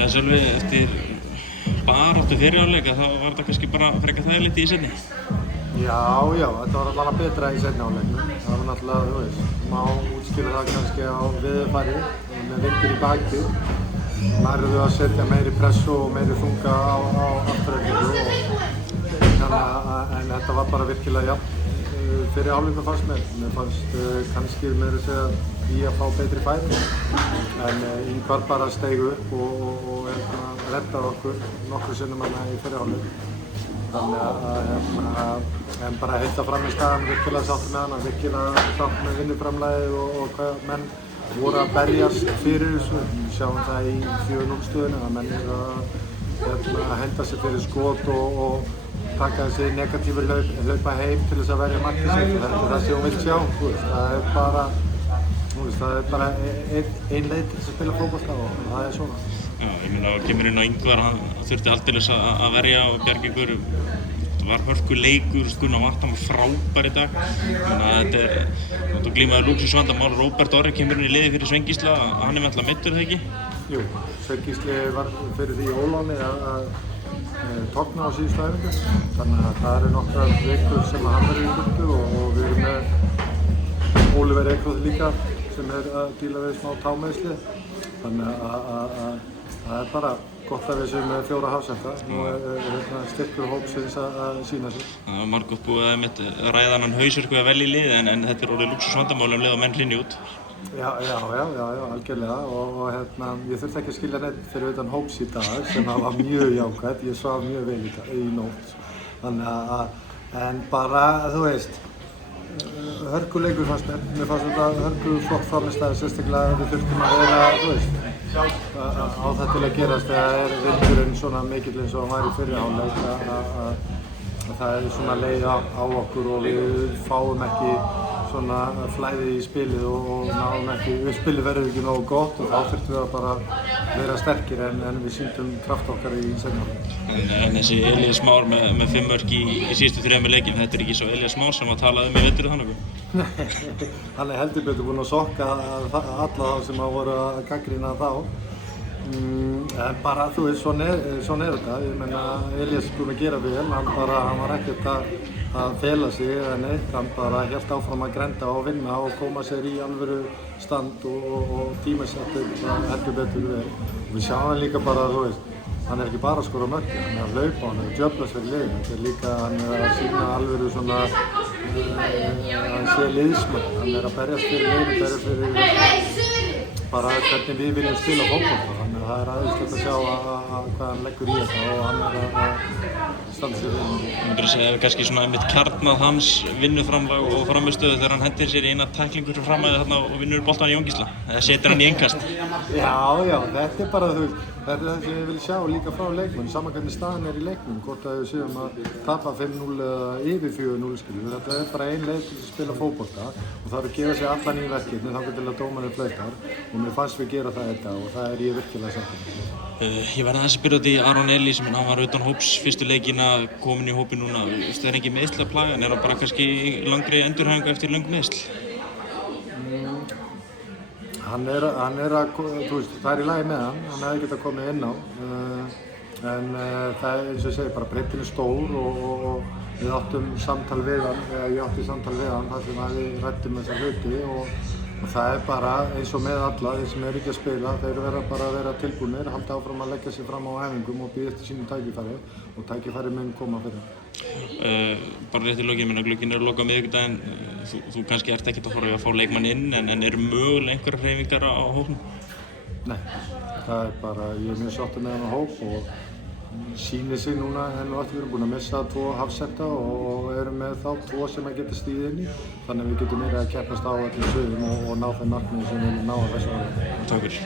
Já, Sölvi, eftir baráttu fyrri hálfleik þá var þetta kannski bara frekar þægilegt í seinni. Já, þetta var allavega betra í seinni hálfleiknum. Það var náttúrulega, þú veist, má útskýra það kannski á veðurfari með vindur í baki. Lærðu að setja meiri pressu og meiri þunga á afturhaldingu en þetta var bara virkilega jafn. Fyrri hálfleikum fannst mér fannst kannski meira að segja í að fá betri færi en Ingvar bara steig upp og reddaði okkur nokkrum sinnum í fyrri hálfleik. Þannig að bara heita fram í staðan, virkilega sáttur með hana, virkilega sáttur með vinnuframlagið og hvað menn voru að berjast fyrir þessu. Við sjáum það í 4-0 stöðunni að menn að henda sér fyrir skot og taka þessi negatífur hlaupa heim til þess að verja markið sitt. Þetta er það sem hún vill sjá. Það er bara ein leið til þess að spila fótbolta og það er svona. Já, ég meina að kemur inn á Ingvar, hann þurfti aldeilis að verja og bjarga ykkur. Þetta var hörkuleikur, Gunnar Vatn var frábær í dag. Þannig að þetta glímaði lúxusvandamál. Róbert Orri kemur inn í liði fyrir Svein Gísla, hann alltaf meiddur, eða ekki? Jú, Svein Gísli var fyrir því í óláni að togna á síðustu æfingu. Þannig að það eru nokkrar vikur sem hann verður í burtu og við erum með Oliver Ekroth líka sem að díla við smá támeiðsli. Þannig að það er bara gott að við séum með 4 hafsenda. Nú er styrkur hópsins að sýna sig. Það var margótt búið að ræða hann hausverku vel í lið en þetta er orðið lúxusvandamál leið og menn hrynja út. Já, algjörlega og ég þurfti ekki að skilja neitt fyrir utan hóps í dag sem var mjög jákvætt. Ég svaf mjög vel í nótt. Þannig en bara, þú veist, hörkuleikur fannst mér. Mér fannst þetta hörkuflott frammistaði, sérstaklega við þurftum að vera, þú veist, á það til að gerast þegar vindurinn svona mikill eins og hann var í fyrri hálfleik að það er svona leið á okkur og við fáum ekki svona flæði í spilið og náum ekki, spilið verður ekki nógu gott og þá þurftum við að bara vera sterkir en við sýndum kraft okkar í seinni hálfleik. En þessi Elías Már með 5 mörk í síðustu 3 leikjum, þetta er ekki svo Elías Már sem að talaði í vetur þannig? Hann er heldur betur búinn að sokka alla þá sem voru að gagnrýna þá. En bara, þú veist, svona er þetta. Ég meina, Elías er búinn að gera vel, hann var ekkert að fela sig eða neitt, hann bara hélt áfram að grenda og vinna og koma sér í alvöru stand og tímasettur heldur betur vel. Og við sjáum hann líka bara, þú veist, hann er ekki bara að skora mörk, hann er að hlaupa, hann er að djöflast fyrir liðinu. Þetta er líka, hann er að sýna alvöru svona, hann sé liðsmenn, hann er að berjast fyrir liðinu, berjast fyrir bara hvernig við viljum spila fótbolta. Þannig að það er aðeinslegt að sjá hvað hann leggur í þetta og hann er að standa sér vel. Myndirðu segja að kannski svona einmitt kjarnað hans vinnuframlag og framistöðu þegar hann hendir sér í eina tæklingu sem framæði þarna og vinnur boltann í Jón Gísla? Eða setur hann í innkast? Já, þetta er bara, þú veist, þetta er það sem ég vil sjá líka frá leikmenn, saman hvernig staðan er í leiknum, hvort að við séum að tapa 5-0 eða yfir 4-0 skilur. Þetta er bara ein leið til að spila fótbolta og það er að gefa sér allan í verkefni þangað til að dómarinn flautar og mér fannst við gera það þetta og það er ég virkilega sáttur. Ég verði aðeins að spyrja út í Aron Elís, hann var utan hóps fyrstu leikina, kominn í hópinn núna. Það er ekki meiðsli að plaga, en er hann bara kannski langri endurhæfingu eftir löng meiðsl? Hann er að, þú veist, það er í lagi með hann hefði getað komið inn á. En það er eins og ég segi, bara breiddin er stór og við áttum samtal við hann, eða ég átti samtal við hann þar sem við ræddum þessa hluti og það er bara eins og með alla, þeir sem eru ekki að spila, þeir verða bara að vera tilbúnir, halda áfram að leggja sig fram á æfingum og bíða eftir sínum tækifæri og tækifæri mun koma fyrir. Bara rétt í lokin, ég meina glugginn er að loka á miðvikudaginn, þú kannski ert ekkert að fara að fá leikmann inn en eru mögulega einhverjar hreyfingar á hópnum? Nei, það er bara, ég er mjög sáttur með hann á hóp og sýnir sig núna enn og aftur. Við erum búin að missa 2 hafsenda og erum með þá 2 sem að geta stigið inn í. Þannig að við getum meira að keppast á öllum sviðum og ná þeim markmiðum sem við viljum ná á þessu ári. Takk fyrir.